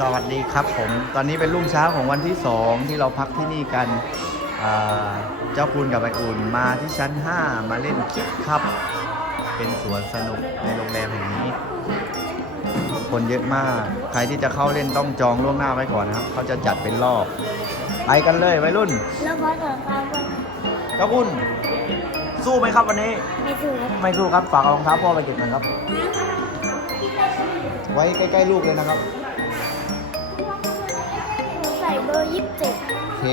สวัสดีครับผม ตอนนี้เป็นรุ่งเช้าของวันที่ 2 ที่เราพักที่นี่กันอ่าเจ้าคุณกับไออุ่นมาที่ชั้น 5 มาเล่นคิดครับ เป็นสวนสนุกในโรงแรมแห่งนี้ คนเยอะมาก ใครที่จะเข้าเล่นต้องจองล่วงหน้าไว้ก่อนนะครับ เขาจะจัดเป็นรอบ ไปกันเลยวัยรุ่น แล้วพอต่อไปก็เจ้าคุณสู้ไหมครับวันนี้ ไม่ถูกไม่สู้ครับ ฝากเอารองเท้าพ่อไปเก็บหน่อยครับ ไว้ใกล้ ๆ ลูกเลยนะครับใส่เบอร์ยี่สิบเจ็ดโอเค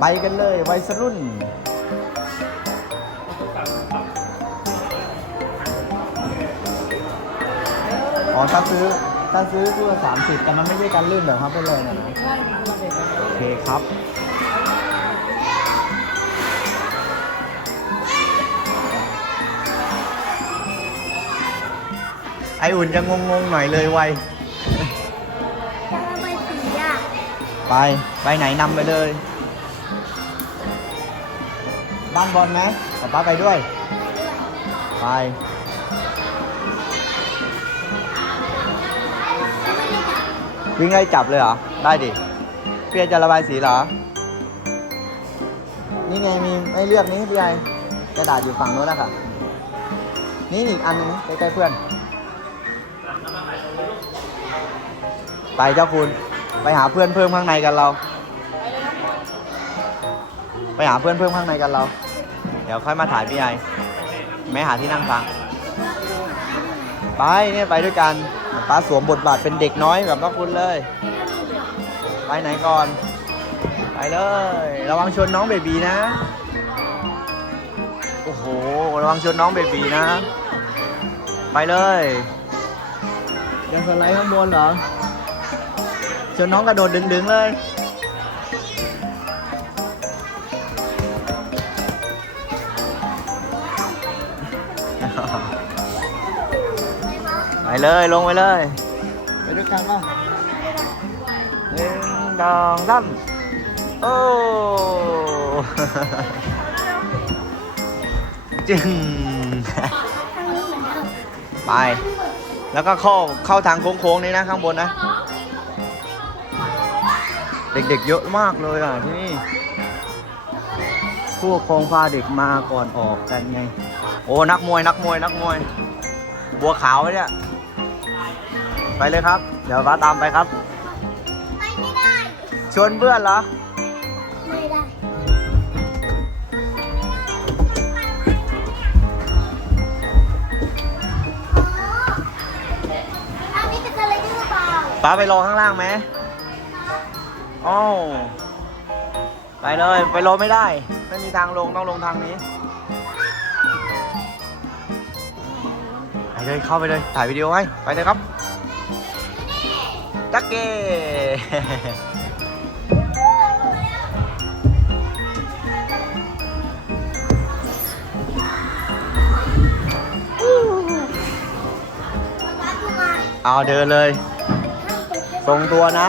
ไปกันเลยวัยรุ่น อ๋อถ้าซื้อถ้าซื้อตัวสามสิบแต่มันไม่ใช่การลื่นเหรอครับไปเลยนะนะโอเคครับ ไออุ่นจะงงๆหน่อยเลยวัย จะทำไมสีอะ ไป ไปไหนนำไปเลย บ้านบอลไหมป๊าป๊าไปด้วย ไป วิ่งไล่จับเลยเหรอ ได้ดิ เพี่ไอจะระบายสีเหรอ นี่ไงมีให้เลือกนี้พี่ไอกระดาษอยู่ฝั่งโน้นนะคะนี่อีกอันนึงใกล้ๆเพื่อน ไปเจ้าคุณ ไปหาเพื่อนเพิ่มข้างในกันเรา ไปหาเพื่อนเพิ่มข้างในกันเรา เดี๋ยวค่อยมาถ่ายพี่ไอไม่หาที่นั่งฟังไปเนี่ยไปด้วยกันป้าสวมบทบาทเป็นเด็กน้อยกับพระคุณเลย ไปไหนก่อน ไปเลย ระวังชนน้องเบบีนะ โอ้โห ระวังชนน้องเบบีนะ ไปเลยยังสไลด์ข้างบนเหรอ ชนน้องกระโดดดึงๆเลย ไปเลยลงไปเลย ไปด้วยกันป่ะหนึ่งดองสามโอ้ จึงทางนี้เหมือนเดิมไป แล้วก็เข้าเข้าทางโค้งๆนี้นะข้างบนนะ เด็กๆเยอะมากเลยอะที่นี่ผู้ปกครองพาเด็กมาก่อนออกกันไง โอ้ นักมวยนักมวยนักมวย บัวขาวไว้เนี่ย ไปเลยครับ เดี๋ยวฟ้าตามไปครับ ไปไม่ได้ ชวนเพื่อนเหรอ ไม่ได้ อันนี้เป็นอะไรหรือเปล่า ป้าไปรอข้างล่างไหม อ้าวไปเลยไปรอไม่ได้ ไม่มีทางลงต้องลงทางนี้ ไปเลยเข้าไปเลย ถ่ายวิดีโอให้ไปเลยครับจักเก้เอาเดินเลย ทรงตัวนะ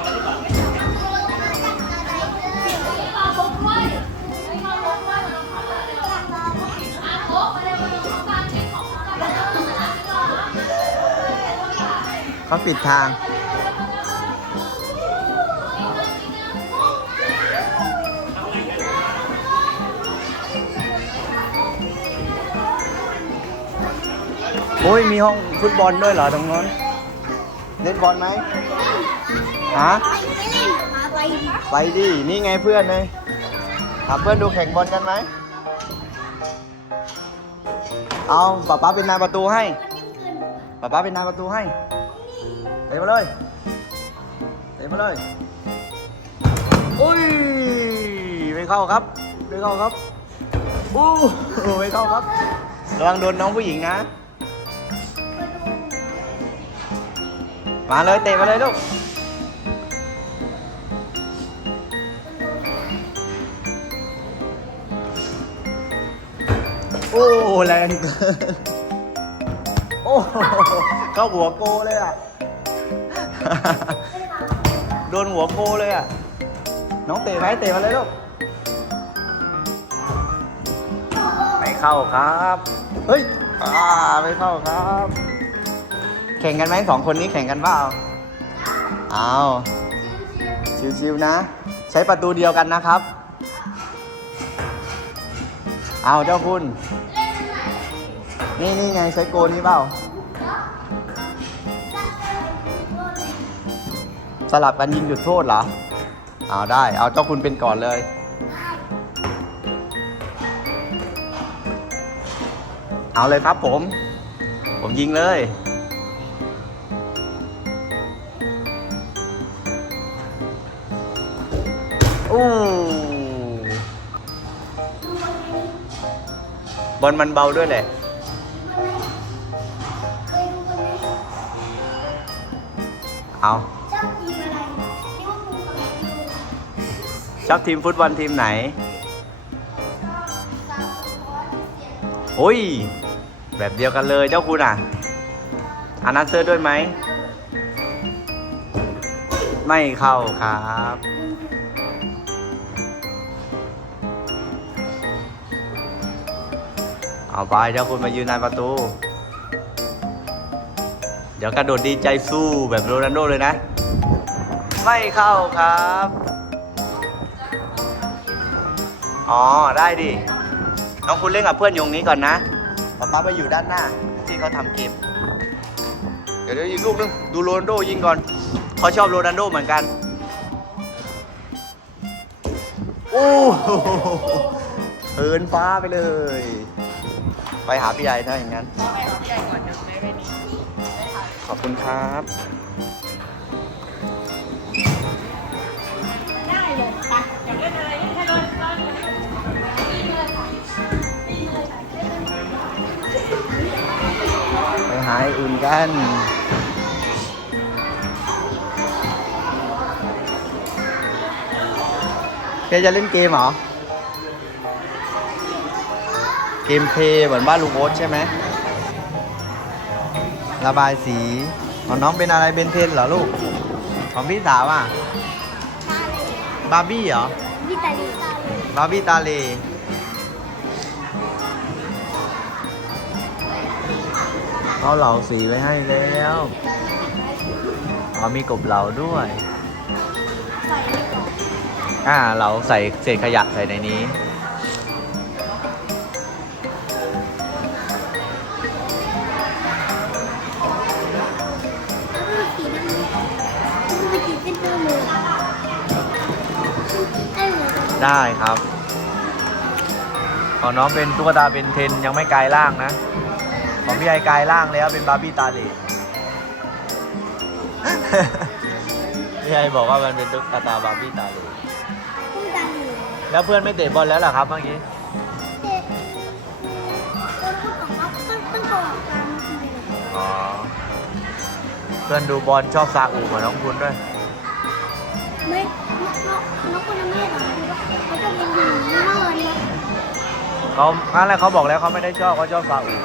เขาปิดทาง โอ้ย มีห้องฟุตบอลด้วยเหรอตรงนู้นเล่นบอลไหมฮะไปดิ นี่ไงเพื่อนเลยถามเพื่อนดูแข่งบอลกันไหม เอาป๊าป๊าเป็นนายประตูให้ป๊าป๊าเป็นนายประตูให้ ตะมาเลยเตะมาเลยอุ้ยไม่เข้าครับไม่เข้าครับอู้ไม่เข้าครับระวังโดนน้องผู้หญิงนะมาเลยเตะมาเลยลูกโอ้แรงเกินอ้เข้าหัวโกเลยอะ โดนหัวโกเลยอะ น้องเตะไหมเตะมาเลยลูกไม่เข้าครับ เฮ้ยอ่าไม่เข้าครับ แข่งกันไหมสองคนนี้แข่งกันเปล่าเอาชิวๆนะ ใช้ประตูเดียวกันนะครับ เอาเจ้าคุณ นี่นี่ไงใช้โกนนี่เปล่า สลับกันยิงจุดโทษเหรอ เอาได้ เอาเจ้าคุณเป็นก่อนเลย เอาเลยครับผม ผมยิงเลย อู้บอลมันเบาด้วยแหละ อบทีมฟุตบอลทีมไหนชอบซาโอสเสียงโอ้ย แบบเดียวกันเลยเจ้าคุณอะอานาเซอร์ด้วยไหม ไม่เข้าครับ เอาไปเจ้าคุณมายืนในประตู เดี๋ยวกระโดดดีใจสู้แบบโรนัลโดเลยนะ ไม่เข้าครับ อ๋อ ได้ดิ น้องคุณเล่นกับเพื่อนอยตรงนี้ก่อนนะป๊าป๊าไปอยู่ด้านหน้า ที่เขาทำเกม เดี๋ยวเดี๋ยวยิงลูกนึง ดูโรนัลโดยิงก่อน เขาชอบโรนัลโดเหมือนกัน โอ้โหเอินฟ้าไปเลย ไปหาพี่ใหญ่ถ้าอย่างนั้นขอบคุณครับ กันแกจะเล่นเกมเหรอ เกมเพลย์เหมือนบ้านลุงโอ๊ตใช่ไหม ระบายสีของน้องเป็นอะไรเบนเทนเหรอลูก ของพี่สาวอะ บาร์บี้เหรอวิตาลีบาร์บี้ตาเล เขาเหลาสีไว้ให้แล้วอ๋อมีกบเหลาด้วย อ่า เราใส่เศษขยะใส่ในนี้ได้ได้เหมได้ครับ ของน้องเป็นตุ๊กตาเป็นเทนยังไม่กลายร่างนะ พี่ไอกลายร่างแล้วเป็นบาร์บี้ตาเหล่พี่ไอบอกว่ามันเป็นตุ๊กตาบาร์บี้ตาเหล่ต้องดังอยู่แล้วเพื่อนไม่เตะบอลแล้วเหรอครับเมื่อกี้เด็กคนพูดของเขาต้องต้องโกงกันทีเดียวอ๋อเพื่อนดูบอลชอบซาอุเหมือนน้องคุณด้วย ไม่นกนกนกคนนั้นไม่ได้หรอกเขาจะเป็นอยู่ไม่นอกเลยนะ เขาอะไรกเขาบอกแล้วเขาไม่ได้ชอบเขาชอบซาอุ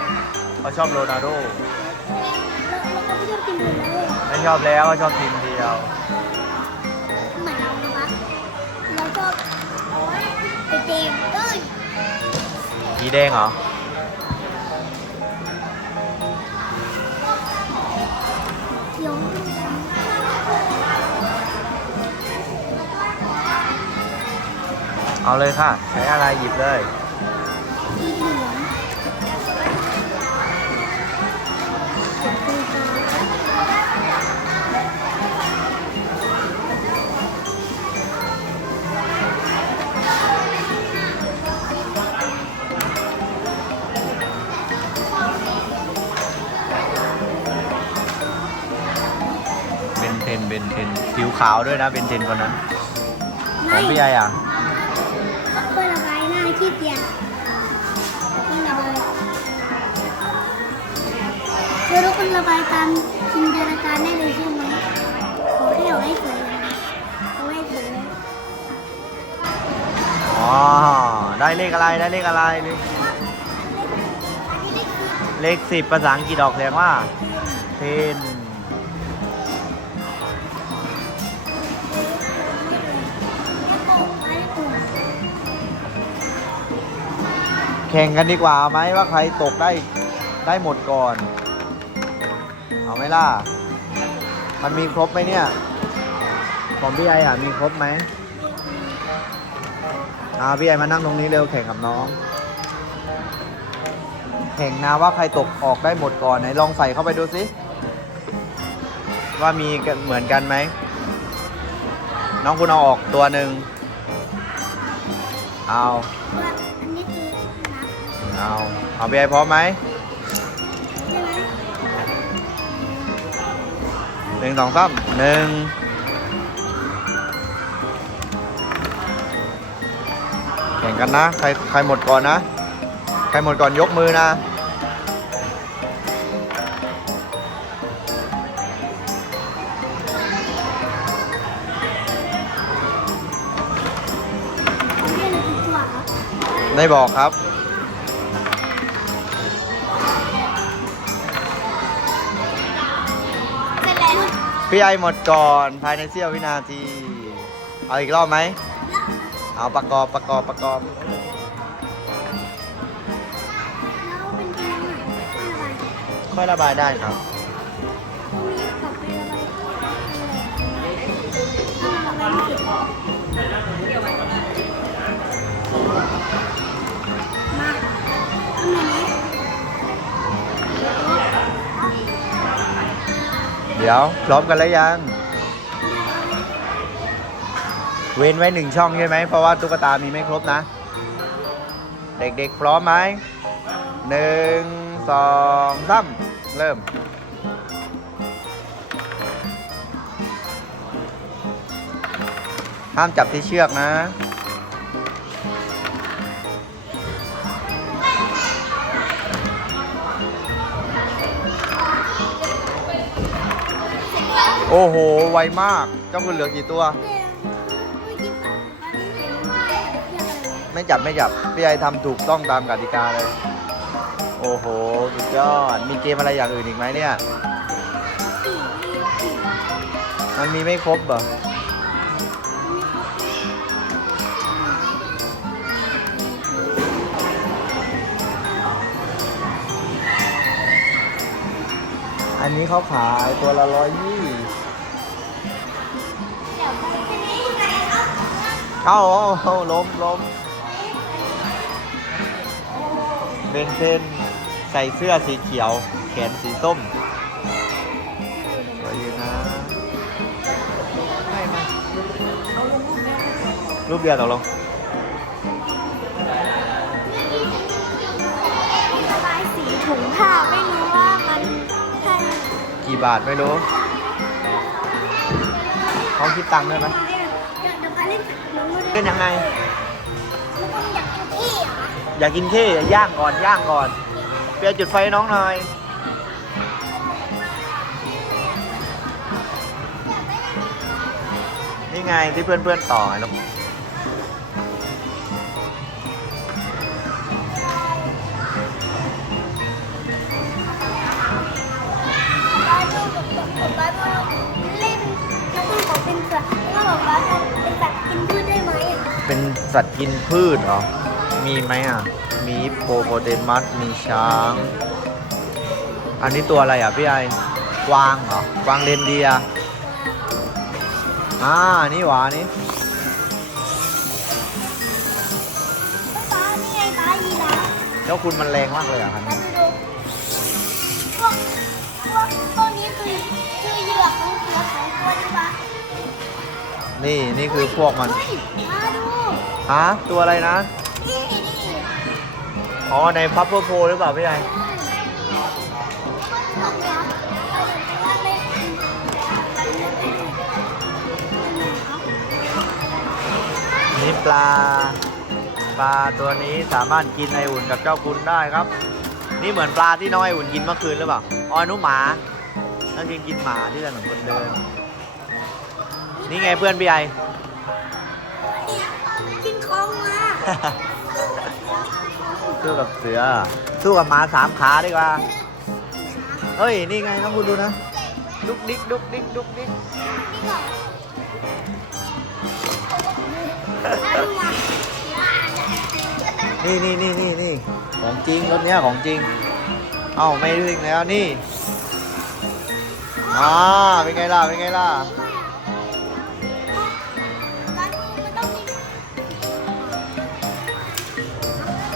เขาชอบโรนัลโดแล้วแล้วเขาไม่ชอบกินเลยเลยไม่ชอบแล้วเขาชอบทีมเดียวเหมือนเรานะครับเราชอบไอเจมส์เอ้ยสีแดงเหรอเขียวเอาเลยค่ะ ใช้อะไรหยิบเลย ผิวขาวด้วยนะเบนเทนคนนั้นขไม่องพี่ไออะเพื่อระบายหน้าขี้เกียจเพื่อระบายเพื่อทุกคนระบายตามจินตนาการได้เลยใช่ไหมขอให้เอาให้สวยนะเอาให้สวยนะอ๋อได้เลขอะไรได้เลขอะไรดิอันนี้เลขคือเลขสิบภาษาอังกฤษออกเสียงว่าเพน แข่งกันดีกว่าไหมว่าใครตกได้ได้หมดก่อน เอาไหมล่ะ มันมีครบไหมเนี่ย ของพี่ไออะมีครบไหมอ่าพี่ไอมานั่งตรงนี้เร็วแข่งกับน้อง แข่งนะว่าใครตกออกได้หมดก่อนไหนลองใส่เข้าไปดูสิ ว่ามีเหมือนกันไหม น้องคุณเอาออกตัวหนึ่งเอาอันนี้คือ เอาเอาพี่ไอพร้อมไหมหนึ่งสองสามหนึ่งแข่งกันนะ ใครใครหมดก่อนนะ ใครหมดก่อนยกมือนะได้บอกครับ พี่ไอหมดก่อนภายในเสี้ยววินาที เอาอีกรอบไหม เอาประกอบประกอบประกอบค่อยระบายได้ครับพว ดี๋ยวพร้อมกันแล้วยัง เว้นไว้หนึ่งช่องใช่ไหม เพราะว่าตุ๊กตามีไม่ครบนะ เด็กๆพร้อมไหมหนึ่งสองสามเริ่มห้ามจับที่เชือกนะ อ้โห ไวมากเจ้าคุณเหลือกี่ตัว ไม่จับไม่จับ พี่ไอทำถูกต้องตามกติกาเลย โอ้โห สุดยอด มีเกมอะไรอย่างอื่นอีกไหมเนี่ย มันมีไม่ครบเหรออันนี้เขาขายตัวละร้อยยี่ เอาเอาเอาล้มล้มเบนเทนใส่เสื้อสีเขียว แขนสีส้มสวยอยู่นะไม่ไม่รูปเดียวตกลงระบายสีถุงผ้าไม่รู้ว่ามันแพงกี่บาทไม่รู้เขาคิดตังค์ด้วยไหม เดี๋ยวพาเล่นหนูมาเป็นยังไงแล้วก็อยากกินที่เหรออยากกินเค้ย่างก่อนย่างก่อนเปียจุดไฟให้น้องหน่อย นี่ไงที่เพื่อนๆต่อไงลูก สัตว์กินพืชเหรอ มีไหมอะ มีฮิปโปโปเตมัส มีช้าง อันนี้ตัวอะไรอะพี่ไอกวางเหรอกวางเรนเดียร์อ่า นี่หวานี่ป้านี่ไงป้ายีราฟเจ้าคุณมันแรงมากเลยอะคันมานี้ดูพวกพวกพวกนี้คือคือเหยื่อของเสือของตัวใช่ปะนี่นี่คือพวกมัน เฮ้ยมาดู ฮะตัวอะไรนะ อ๋อ ในพับเปอร์โพหรือเปล่าพี่ไอพวกเนี้ยเราเห็นแต่นี่ปลา ปลาตัวนี้สามารถกินไออุ่นกับเจ้าคุณได้ครับ นี่เหมือนปลาที่น้องไออุ่นกินเมื่อคืนหรือเปล่าอ๋อนุหมาน้องกินกินหมาที่ถนนคนเดิน นี่ไงเพื่อนพี่ไอกินของมา สู้กับเสือ สู้กับหมาสามขาดีกว่า เฮ้ย นี่ไงน้องคุณดูนะ ดุกดิกดุกดิกดุกดิกนี่นี่นี่นี่นี่ของจริงรถเนี้ยของจริง เอ้าไม่ถึงแล้วนี่ อ่า เป็นไงล่ะ เป็นไงล่ะ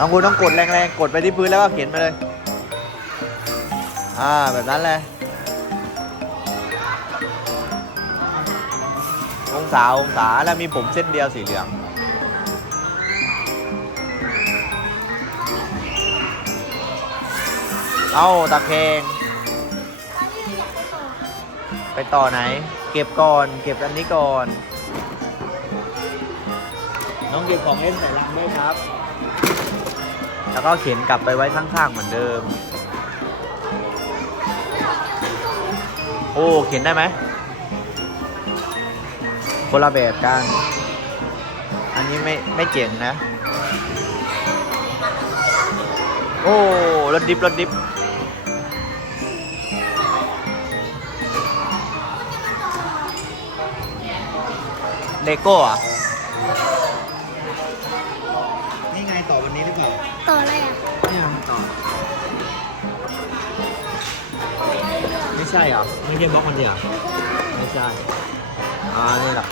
น้องคุณต้องกดแรงๆ กดไปที่พื้นแล้วก็เข็นไปเลย อ่าแบบนั้นเลยองศาองศาแล้วมีผมเส้นเดียวสีเหลือง เอาตะแคงไปต่อไหน เก็บก่อน เก็บอันนี้ก่อน น้องเก็บของเล่นใส่ลังด้วยครับ แล้วก็เข็นกลับไปไว้ข้างๆเหมือนเดิม โอ้เข็นได้ไหมคนละแบบกัน อันนี้ไม่ไม่เจ๋งนะ โอ้รถดิบรถดิบเลโก้อะ ใช่บล็อกมันเดียวไม่ใช่อ่านี่แหละ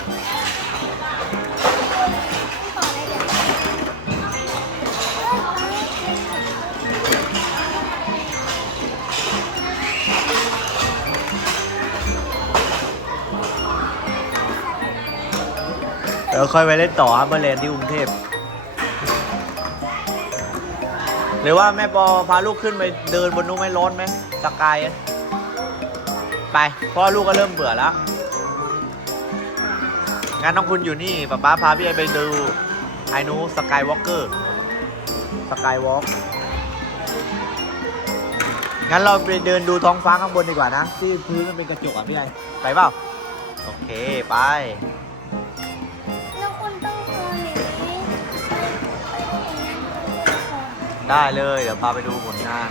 ต่ออะไรเดี๋ยวค่อยไปเล่นต่อครับเมื่อเรียนที่กรุงเทพ หรือว่าแม่ปอพาลูกขึ้นไปเดินบนนู้นไหม่ร้อนไหมสกายอะ ไปเพราะว่าลูกก็เริ่มเบื่อแล้วงั้นน้องคุณอยู่นี่ป๊าป๊าพาพี่ไอไปดูไอ้หนูสกายวอล์กเกอร์สกายวอล์กงั้นเราไปเดินดูท้องฟ้าข้างบนดีกว่านะ ที่พื้นมันเป็นกระจกอะพี่ไอไปเปล่าโอเคไปแล้วคุณต้องโอนหรือได้เลยเดี๋ยวพาไปดูผลงาน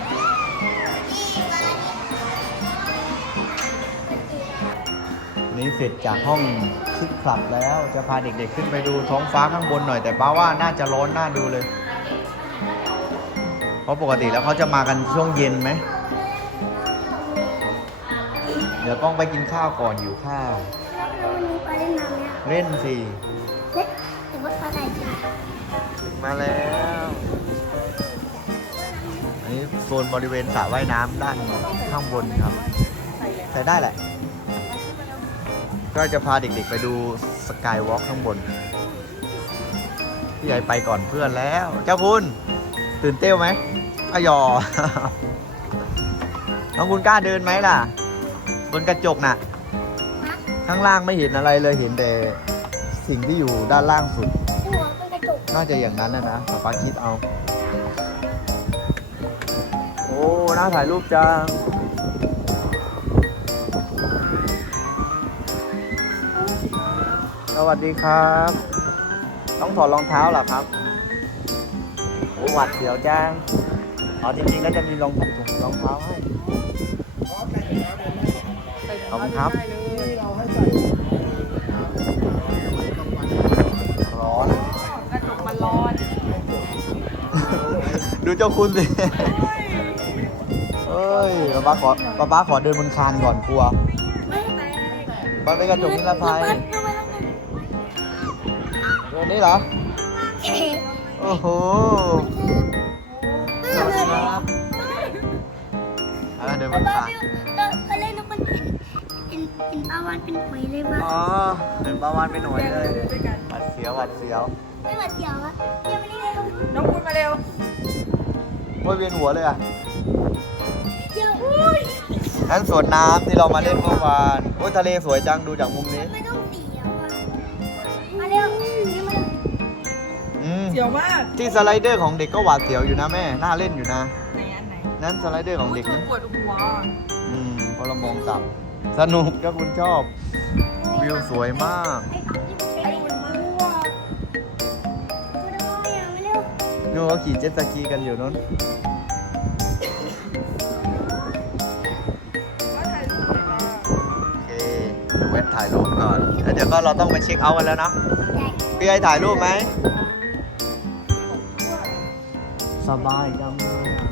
นี่เสร็จจากห้องคิดคลับแล้วจะพาเด็กๆขึ้นไปดูท้องฟ้าข้างบนหน่อย แต่ป้าว่าน่าจะร้อนน่าดูเลย เพราะปกติแล้วเขาจะมากันช่วงเย็นไหม เดี๋ยวต้องไปกินข้าวก่อนอยู่ข้าวแล้ววันนี้ไปเล่นน้ำเนี่ยเล่นสิเล็กแต่ว่าปลาไหลจริงถึงมาแล้วอันนี้โซนบริเวณสระว่ายน้ำด้านข้างบนครับใช้ได้แหละ ก็จะพาเด็กๆไปดูสกายวอล์กข้างบน พี่ใหญ่ไปก่อนเพื่อนแล้ว เจ้าคุณ ตื่นเต้นไหมอะหยอ น้องคุณกล้าเดินไหมล่ะ บนกระจกน่ะ ข้างล่างไม่เห็นอะไรเลยเห็นแต่สิ่งที่อยู่ด้านล่างสุด หัวเป็นกระจกน่าจะอย่างนั้นนะนะป๊าป๊าคิดเอา โอ้ น่าถ่ายรูปจัง สวัสดีครับ ต้องถอดรองเท้าเหรอครับโอ้หวัดเสียวจังอ๋อจริงๆก็จะมีรองถุงรองเท้าให้ ขอบคุณครับ ร้อน กระจกมันร้อน ดูเจ้าคุณสิเอ้ยป๊าป๊าขอป๊าป๊าขอเดินบนคานก่อนกลัว ไม่ไปมันเป็นกระจกนิรภัย ดินนี่เหรอ โอ้โห สวัสดีครับอ่าเดินบป๊านป๊าคานไปเล่นน้ำมันเห็นเห็นเห็นปลาวานเป็นหอยเลยมั้ยอ๋อเห็นประมาณไปหน่อยเลยหวัดเสียวหวัดเสียวไม่หวัดเสียวอะยังไม่ได้เล่นน้องคุณมาเร็วโอ้ยเวียนหัวเลยอะเดี๋ยวนั่นสวนน้ำที่เรามาเล่นเมื่อวานโอ้ยทะเลสวยจังดูจากมุมนี้ ไม่ต้องเสียวอะมาเร็วนี่มา สียวมากที่สไลเดอร์ของเด็กก็หวาดเสียวอยู่นะแม่ น่าเล่นอยู่นะ ไหนอันไหนนั่นสไลเดอร์ของเด็กนะปวดหัวอืมพอเรามองต่ำสนุกถ้าคุณชอบ วิวสวยมาก ไอ้มันมั่วนู่นเขาขี่เจ็ตสกีกันอยู่นู้นว่าถ่ายรูปเลยค่ะเคเดี๋ยวแถ่ายรูปก่อนแล้วเดี๋ยวก็เราต้องไปเช็คเอาท์กันแล้วนะพี่ไอถ่ายรูปไหม สบายจังเลยอะ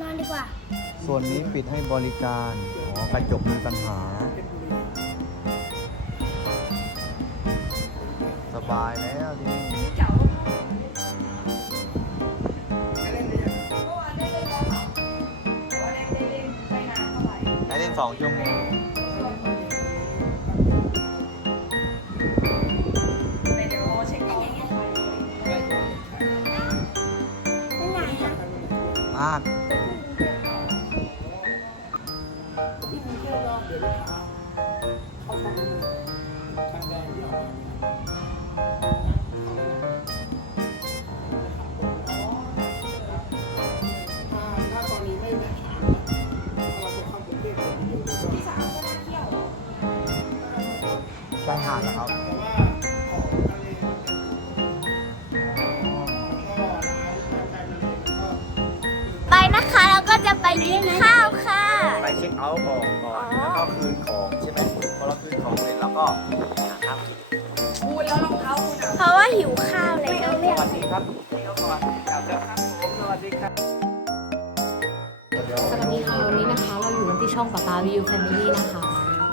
นอนดีกว่า ส่วนนี้ปิดให้บริการ อ๋อกระจกมีปัญหา สบายแล้วทีนี้ได้เล่นสองชั่วโมง ม ครับพูดแล้วรองเท้าคุณอะเพราะว่าหิวข้าวแล้วสวัสดีครับพี่เขาก่อนครับผมสวัสดีครับ สวัสดีค่ะวันนี้นะคะเราอยู่กันที่ช่องป๊าป๊าวิวแฟมิลี่นะคะ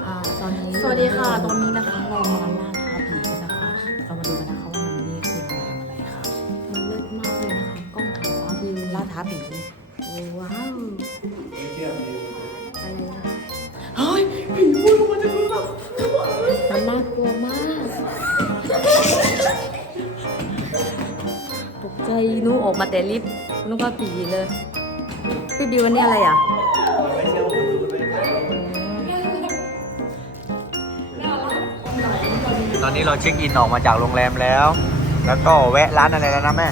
อ่าตอนนี้สวัสดีค่ะ ตอนนี้นะคะเรามาล่าท้าผีกันนะคะ เรามาดูกันนะคะว่ามันนี่คือโรงแรมอะไรค่ะมันเลิศมากเลยนะคะกล้องถ่ายฟ้าวิวล่าท้าผีโอ้ว้าว ใจนู้ออกมาแต่ลิฟต์นึกว่าผีเลยพี่บิวอันนี้อะไรอะตอนนี้เราเช็คอินออกมาจากโรงแรมแล้ว แล้วก็แวะร้านอะไรแล้วนะแม่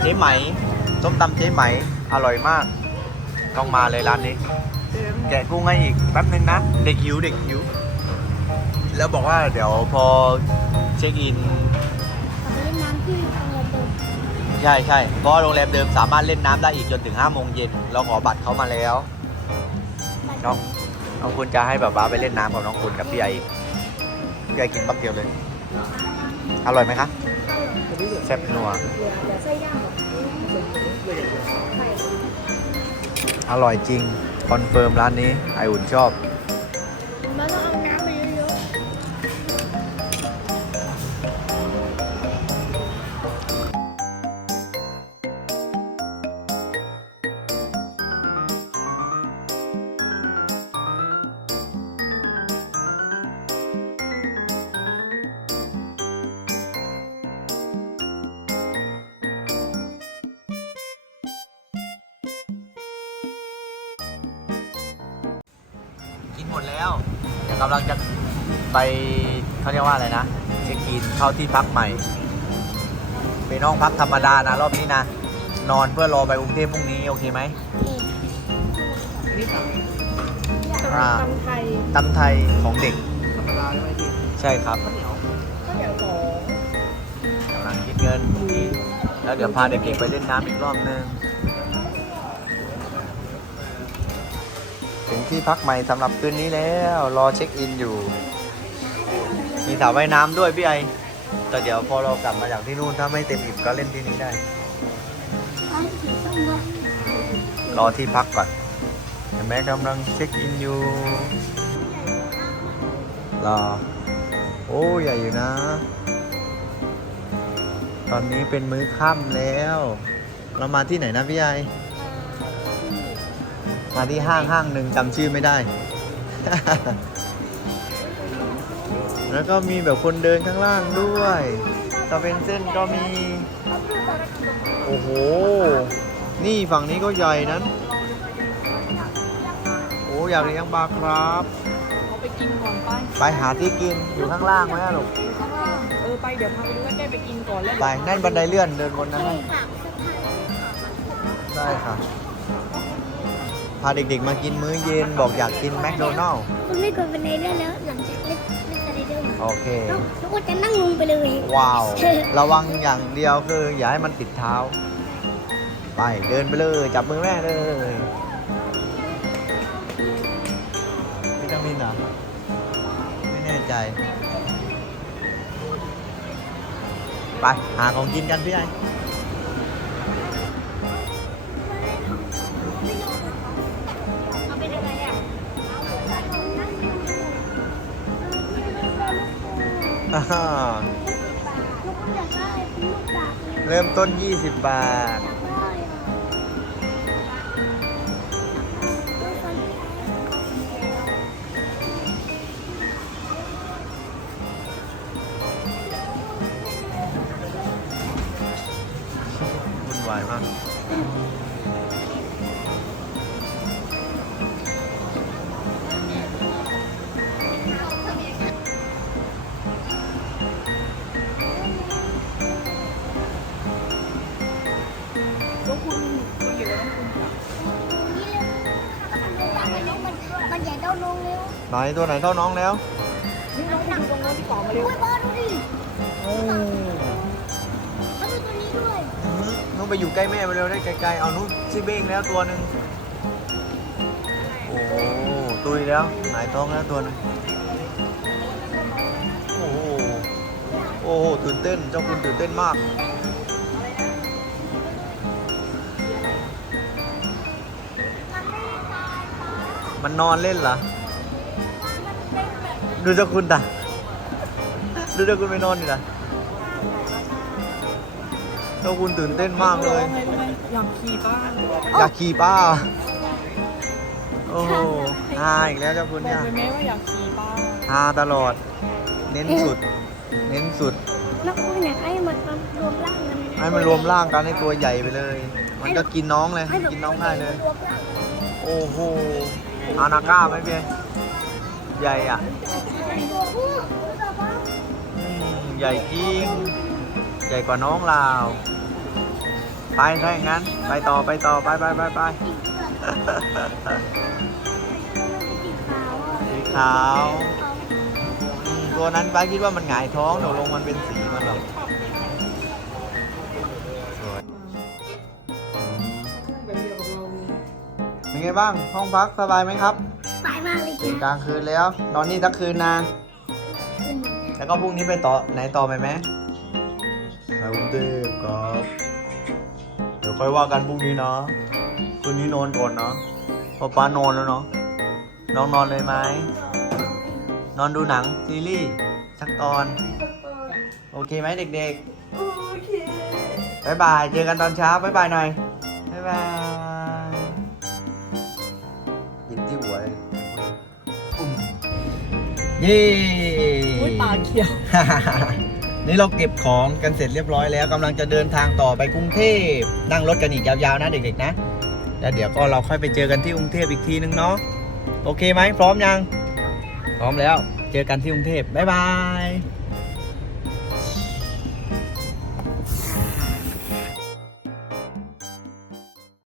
เจ๊ไหมส้มตำเจ๊ไหม อร่อยมาก ต้องมาเลยร้านนี้ แกะกุ้งให้อีกแป๊บนึงนะ เด็กหิวเด็กหิว แล้วบอกว่าเดี๋ยวพอเช็คอิน ใช่ใช่เพราะโรงแรมเดิมสามารถเล่นน้ำได้อีกจนถึง5โมงเย็นเราขอบัตรเขามาแล้วน้องน้องคุณจะให้แบบว่าไปเล่นน้ำกับน้องคุณกับพี่ไอพี่ไอกินบักเดียวเลย อร่อยไหมคะแซ่บนัวอร่อยจริงคอนเฟิร์มร้านนี้ไออุ่นชอบ หมดแล้วเดี๋ยวกำลังจะไปเขาเรียกว่าอะไรนะเช็คอินเข้าที่พักใหม่เป็นห้องพักธรรมดานะ รอบนี้นะ นอนเพื่อรอไปกรุงเทพพรุ่งนี้โอเคไหมอ่าตำไทยตำไทยของเด็กธรรมดาใช่ไหมพี่ใช่ครับข้าวเหนียวข้าวเหนียวสองกำลังคิดเงินกินแล้วเดี๋ยวพาเด็กๆไปเล่นน้ำอีกรอบนึง ที่พักใหม่สำหรับคืนนี้แล้ว รอเช็คอินอยู่ มีสระว่ายน้ำด้วยพี่ไอ แต่เดี๋ยวพอเรากลับมาจากที่นู่นถ้าไม่เต็มอิ่มก็เล่นที่นี้ได้ รอที่พักก่อนเห็นไหมกำลังเช็คอินอยู่ รอ โอ้ใหญ่อยู่นะ ตอนนี้เป็นมื้อค่ำแล้ว เรามาที่ไหนนะพี่ไอ มาที่ห้างห้างหนึ่งจำชื่อไม่ได้ แล้วก็มีแบบคนเดินข้างล่างด้วยจะเป็นเส้นก็มี โอ้โห นี่ฝั่งนี้ก็ใหญ่นั้น โอ้อยากเลี้ยงปลาครับเอาไปกินก่อนไปไปหาที่กินอยู่ข้างล่างไหมอะลูกเออไปเดี๋ยวพาไปดูใกล้ๆไปกินก่อนแล้วไปนั่นบันไดเลื่อนเดินบนนั้นใช่นะค่ะได้ค่ะพาเด็กๆ มากินมื้อเย็นบอกอยากกินแมคโดนัลล์คุณไม่กดเป็นในเรื่องแล้วหลังจากเล่นเล่นสไลเดอร์มาโอเคแล้วแล้วก็จะนั่งลงไปเลยว้าว ระวังอย่างเดียวคืออย่าให้มันติดเท้า ไปเดินไปเลย จับมือแม่เลยวิตามินเหรอใจ ไป หาของกินกันพี่ไอ อ่า ลูกอยากได้เป็นลูกดาบเลยเริ่มต้น 20 บาท ไหนตัวไหนเท่าน้องแล้วนี่น้องคุณอยู่ตรงนั้นที่ต่อมาเร็วอุ้ยพ่อดูดิโอ้แล้วดูตัวนี้ด้วยน้องไปอยู่ใกล้แม่ไปเร็วได้ไกลๆเอานุ๊กชิเบ้งแล้วตัวหนึ่งโอ้โหตุยแล้วหายท้องแล้วตัวหนึงโอ้โหโอ้โหตื่นเต้นเจ้าคุณตื่นเต้นมากมันนอนเล่นเหรอ ดูเจ้าคุณตาดูเจ้าคุณไปนอนอยู่นะเจ้าคุณตื่นเต้นมากเลยไงรู้ไหมอยากขี่บ้างอยากขี่ป้า โอ้โหฮาอีกแล้วเจ้าคุณบอเนี่กยไปไหมว่าอยากขี่บ้างฮาตลอด เน้นสุด เน้นสุดนักอุ้ยอยากให้มันรวมร่างกันให้มันรวมร่างกันให้ตัวใหญ่ไปเลย มันก็กินน้องเลย ให้แบบกินน้องได้เลย รวมร่างกันโอ้โห อานาก้าไหมเพียใหญ่อะ ใหญ่จริง ใหญ่กว่าน้องลาว ไปถ้าอย่างนั้น ไปต่อไปต่อไปไปไปไปสีขาวตัวนั้นป้าคิดว่ามันหงายท้องเดี๋ยวลงมันเป็นสีมันหรอกสวยเป็นไงบ้างห้องพักสบายไหมครับ ตายมากเลยถึงกลางคืนแล้ว นอนนี่ทั้งคืนนะขึ้นแล้วก็พรุ่งนี้ไปต่อไหนต่อไปไหมไปกรุงเทพครับเดี๋ยวค่อยว่ากันพรุ่งนี้เนาะคืนนี้นอนก่อนเนาะเพอป้านอนแล้วเนาะน้องนอนเลยไหมนอนดูหนังซีรีส์สักตอน โอเคไหมเด็กๆโอเคบายบายเจอกันตอนเช้าบายบายหน่อยบายบาย เย้อุ้ยตาเขียว นี่เราเก็บของกันเสร็จเรียบร้อยแล้วกำลังจะเดินทางต่อไปกรุงเทพนั่งรถกันอีกยาวๆนะเด็กๆนะแล้วเดี๋ยวก็เราค่อยไปเจอกันที่กรุงเทพอีกทีนึงเนาะโอเคไหมพร้อมยัง พร้อมแล้ว เจอกันที่กรุงเทพบ๊ายบาย